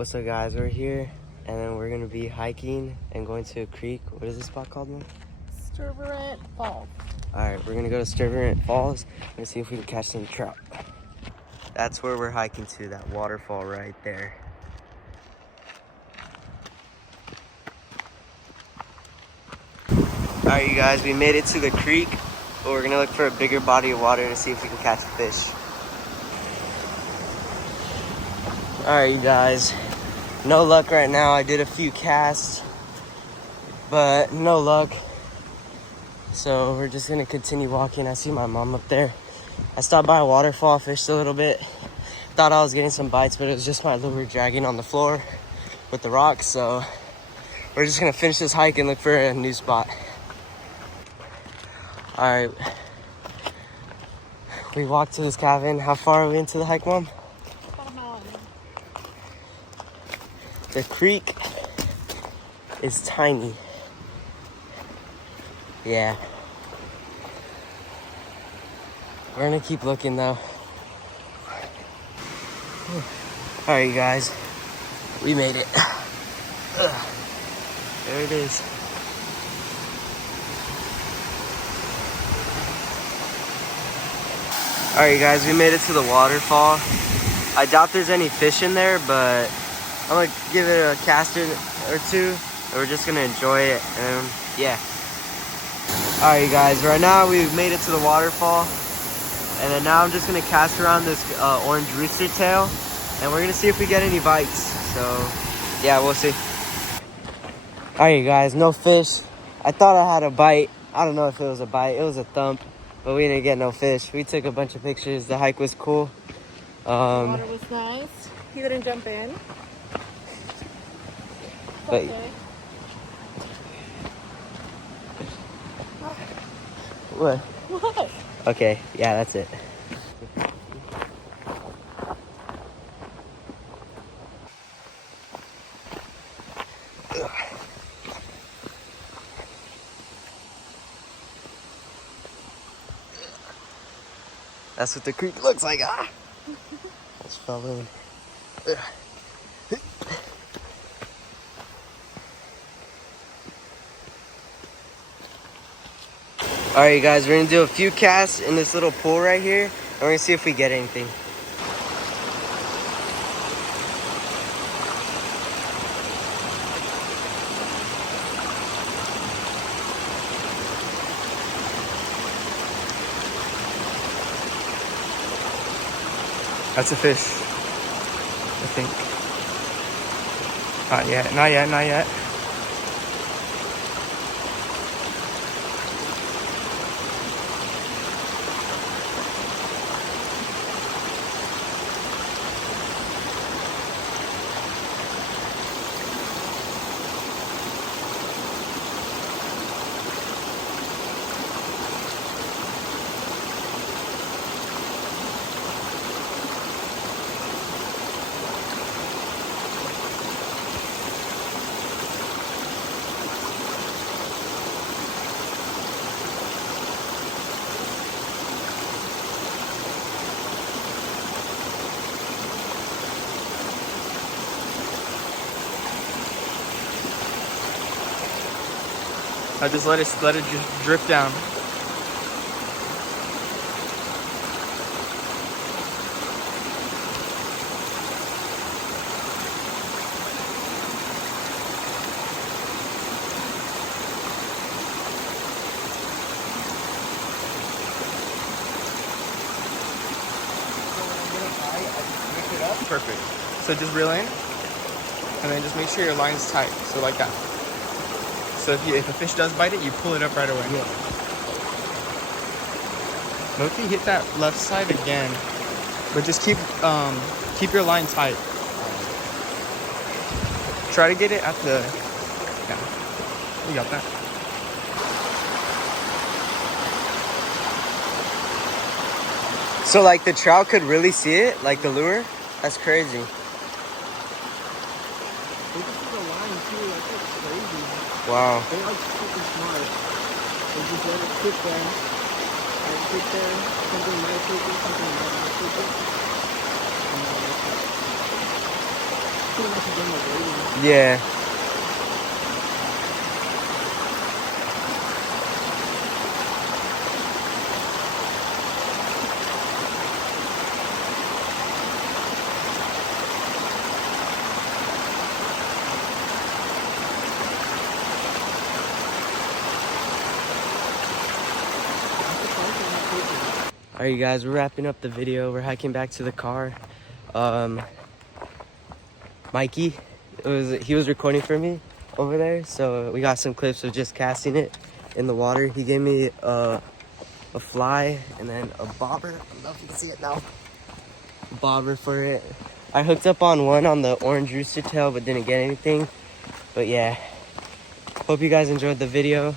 What's up, guys? We're here and then we're gonna be hiking and going to a creek. What is this spot called, man? Stuyvesant Falls. Alright, we're gonna go to Stuyvesant Falls and see if we can catch some trout. That's where we're hiking to, that waterfall right there. Alright, you guys, we made it to the creek, but we're gonna look for a bigger body of water to see if we can catch a fish. Alright, you guys, no luck right now. I did a few casts, but no luck. So we're just gonna continue walking. I see my mom up there. I stopped by a waterfall, fished a little bit. Thought I was getting some bites, but it was just my lure dragging on the floor with the rocks. So we're just gonna finish this hike and look for a new spot. All right, we walked to this cabin. How far are we into the hike, Mom? About a mile in. The creek is tiny. Yeah. We're gonna keep looking though. All right, you guys, we made it. There it is. All right, you guys, we made it to the waterfall. I doubt there's any fish in there, but I'm gonna give it a cast or two. And we're just gonna enjoy it, and yeah. All right, you guys, right now we've made it to the waterfall, and then now I'm just gonna cast around this orange rooster tail, and we're gonna see if we get any bites. So yeah, we'll see. All right, you guys, no fish. I thought I had a bite. I don't know if it was a bite. It was a thump, but we didn't get no fish. We took a bunch of pictures. The hike was cool. The water was nice. He didn't jump in. But Okay. what? What? Okay, yeah, that's it. That's what the creek looks like. Ah! Just fell in. All right, you guys, we're gonna do a few casts in this little pool right here, and we're gonna see if we get anything. That's a fish, I think. Not yet, not yet, not yet. I just let it just drip down. Perfect. So just reel in, and then just make sure your line's tight. So like that. So if a fish does bite it, you pull it up right away. Yeah. Loki, hit that left side again, but just keep your line tight. Try to get it at the. Yeah, you got that. So like the trout could really see it, like the lure? That's crazy. They can see the line too. That's crazy. Wow. They're like super smart. They just let it sit there. Let it sit there. Something might take it, something might not take it. And then that's it. pretty much again like waiting. Yeah. All right, you guys, we're wrapping up the video. We're hiking back to the car. Mikey, he was recording for me over there, so we got some clips of just casting it in the water. He gave me a fly and then a bobber. I don't know if you can see it now. Bobber for it. I hooked up on one on the orange rooster tail, but didn't get anything. But yeah, hope you guys enjoyed the video.